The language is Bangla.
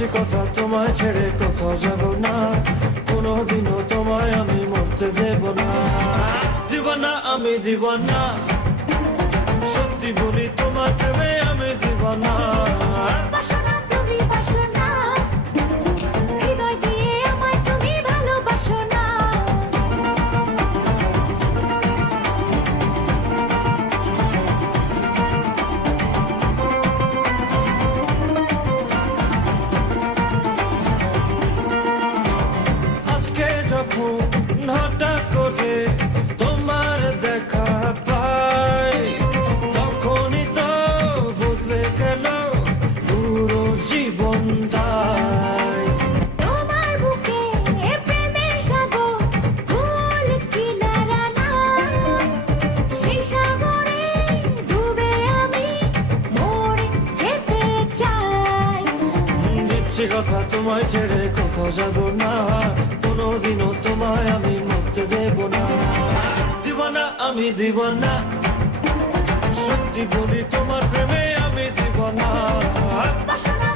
দিচ্ছি কথা, তোমায় ছেড়ে কোথাও যাব না, কোনোদিনও তোমায় আমি মরতে দেব না। দিওয়ানা আমি দিওয়ানা, সত্যি বলি তোমার প্রেমে আমি দিওয়ানা। বাসনা তুমি বাসনা, হৃদয় দিয়ে আমায় তুমি ভালোবাসো না। আজকে যখন হঠাৎ করে তোমার দেখা পাই, তখনই তো বদলে গেল পুরো জীবনটাই। তোমার বুকে প্রেমের সাগর, কুল কিনারা না, সেই সাগরে ডুবে আমি মরে যেতে চাই। দিচ্ছি কথা, তোমায় ছেড়ে কোথাও যাব না, কোনোদিনও তোমায় আমি মরতে দেব না। দিওয়ানা আমি দিওয়ানা, সত্যি বলি তোমার প্রেমে আমি দিওয়ানা। বাসনা